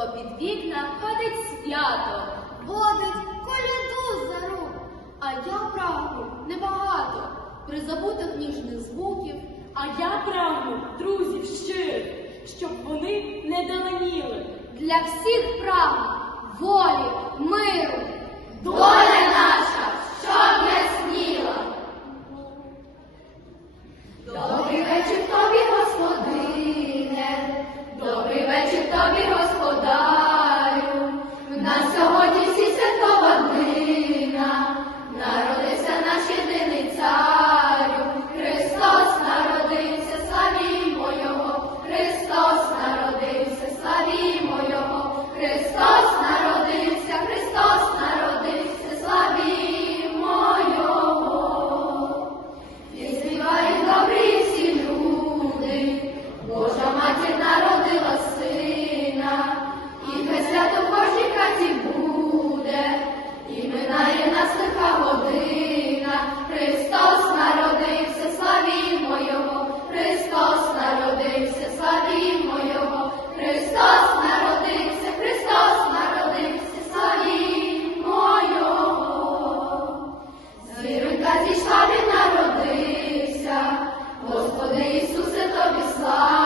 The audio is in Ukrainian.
попід вікна ходить свято, водить коляду за рук. А я прагну небагато, призабутих ніжних звуків. А я прагну друзів щирих, щоб вони не даленіли. Для всіх прагну волі, миру, долі. Господи Ісусе, тобі слава.